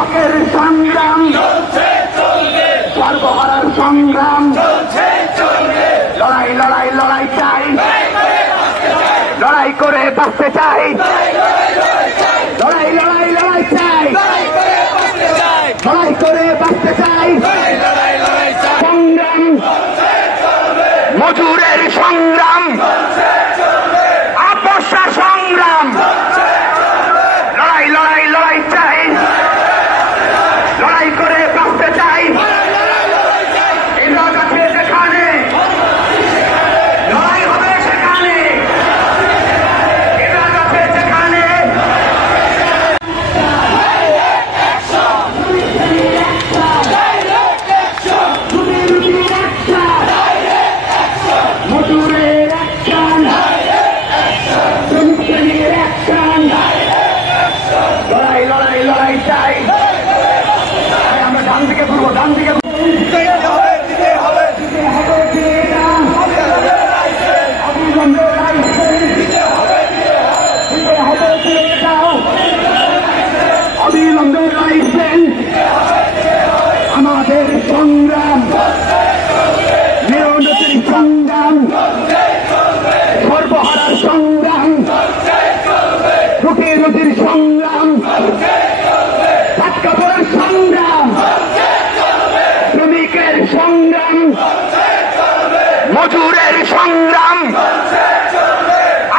কৃষকের সংগ্রাম সর্বহারার সংগ্রাম লড়াই লড়াই লড়াই চাই, লড়াই করে বাঁচতে চাই, লড়াই লড়াই লড়াই চাই, লড়াই করে বাঁচতে চাই। সংগ্রাম মজুরের সংগ্রাম, আপসা সংগ্রাম, লড়াই লড়াই লড়াই চাই, লড়াই করে বাঁচতে চাই। এবার আছে যেখানে লড়াই হবে সেখানে, এবার আছে যেখানে মজুরের অ্যাকশন, শ্রমিকের অ্যাকশন, লড়াই লড়াই লড়াই চাই। আমরা ডান দিকে ঘুরবো, ডান দিকে অবিলম্বে লাইসেন্স। আমাদের সংগ্রাম নিরনতির সংগ্রাম, সর্বহারার সংগ্রাম, রুটি রুটির সংগ্রাম, কাপড়ের সংগ্রাম, শ্রমিকের সংগ্রাম, মজুরের সংগ্রাম,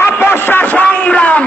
আপসা সংগ্রাম।